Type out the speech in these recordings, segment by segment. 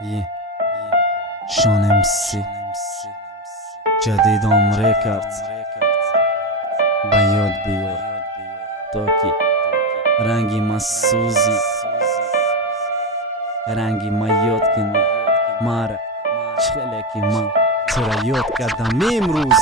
شان MC جدیدم ریکارد با یاد بیار تو که رنگی ما سوزی رنگی ما یاد کنی مارا چخله که ما تو را یاد کردم امروز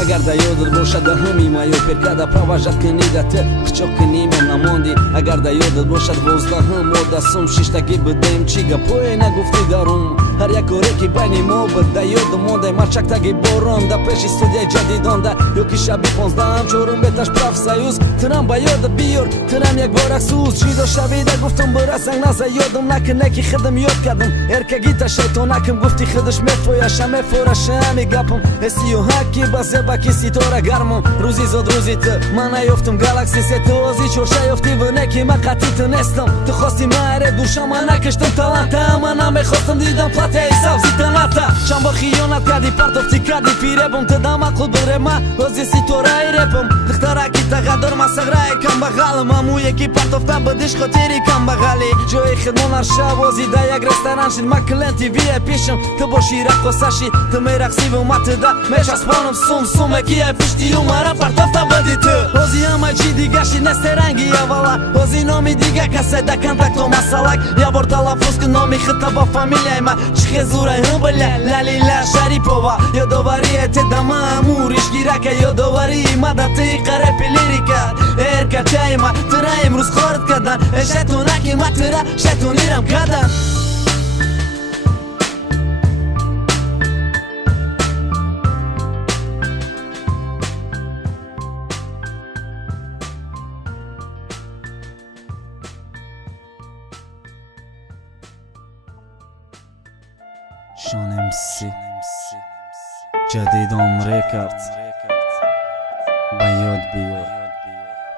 اگر دا یادت باشد دا همی ما یاد перкада проважат کنی دا ته خچوب کنیم نماندی اگر دا یادت باشد 12 ما دا سوم ششتگی بدیم چی گپوی نگفتی دارم هر یک کاری که بین ما بود دا یاد مونده مرچکتگی باران دا پیش استودیای جدیدان دا یکی شبی 15 چورم بتش پراف سایوز ترم با یاد بیار ترم یک بار اکسوز چی دا شبی دا گفتم برسنگ نزا یادم نکنه که خدم یاد کردم ارکگی تا شیطانکم گفتی خودش مفویشم مفورشم گپم اسی و حکی بازه با کسی تو را گرمم روزی زاد روزی تو من نیفتم گالاکسی ستوزی چوشه یفتی و نکی من قطی تنستم تو خواستی مهره دوشم من نکشتم تلنته من نمیخواستم دیدم پلاته ای سبزی تنته شم با خیانت کردی پرتفتی کردی پیره بم تدام اقل بره من وزی سی تو رای رپم دخترکی تقدر ما سغرای کم بغالم امو یکی پرتفته بدش خطیری کم بغالی جوی خدمون ارشا وزی دا یک رستوران شد ما کلنتی وی پیشم تو باشی رقصاشی تو میرقصی و ما تدا میش اسپانم سوم اکی پشتی و مرا پرتفته بدی تو وزی همه چی دیگه شی نست رنگی یا والا وزی نامی دیگه کسی دا کنتاکتو مسالک یا بر تلافوز که نامی خطا با فامیلیای ما چخی زوره هم بله لالیلا شریپووا یادواری تدما امورش گیره که یادواری مدتی قره پیلیری کرد ارکا چای ما ترا امروز خورد کردن شتونکی ما ترا شتونیرم کردن شان MC جدیدم ریکارد با یاد بیار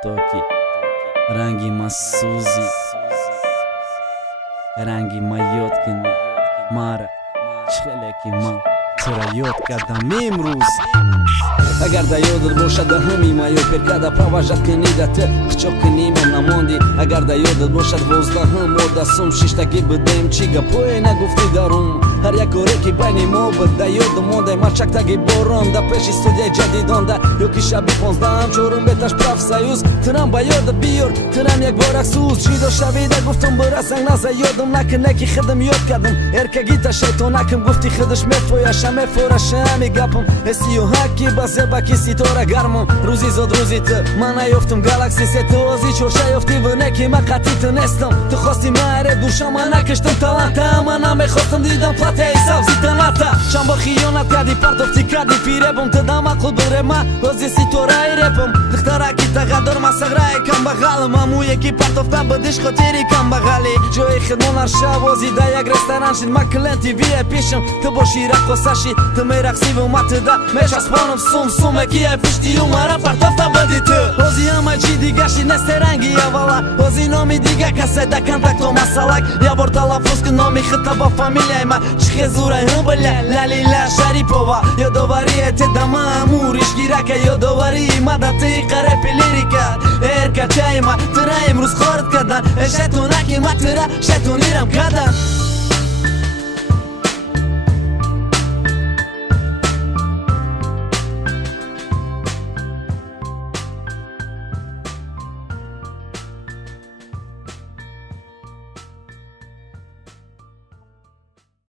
تو که رنگی ما سوزی رنگی ما یاد کنی مارا چخله که ما تو را یاد کردم امروز اگر دا یادت باشد دا همی ما یاد перкада проважат کنی دا ته خچوب کنیم نماندی اگر دا یادت باشد 12 ما دا سوم ششتگی بدیم چی گپوی نگفتی دارم هر یک کاری که بین ما بود دا یاد مونده مرچکتگی باران دا پیش استودیای جدیدان دا یکی شبی 15 چورم بتش پراف سایوز ترم با یاد بیار ترم یک بار اکسوز چی دا شبی دا گفتم برسنگ نزا یادم نکنه که خدم یاد کردم ارکگی تا شیطانکم گفتی خودش مفویشم مفورشم گپم اسی و حکی بازه با کسی تو را گرمم روزی زاد روزی تو من نیفتم گالاکسی ستوزی چوشه یفتی و نکی من قطی تنستم تو خواستی مهره دوشم من نکشتم تلنته من نمیخواستم دیدم پلاته ای سبزی تنته شم با خیانت کردی پرتفتی کردی پیره بم تدام اقل بره من وزی سی تو رای رپم دخترکی تقدر ما سغرای کم بغالم امو یکی پرتفته بدش خطیری کم بغالی جوی خدمون ارشا وزی دا یک رستوران شد ما کلنتی وی پیشم تو باشی رقصاشی تو میرقصی و ما تدا میش اسپانم سوم اکی پشتی و مرا پرتفته بدی تو وزی همه چی دیگه شی نست رنگی یا والا وزی نامی دیگه کسی دا کنتاکتو مسالک یا بر تلافوز که نامی خطا با فامیلیای ما چخی زوره هم بله لالیلا شریپووا یادواری تدما امورش گیره که یادواری مدتی قره پیلیری کرد ارکا چای ما ترا امروز خورد کردن شتونکی ما ترا شتونیرم کردن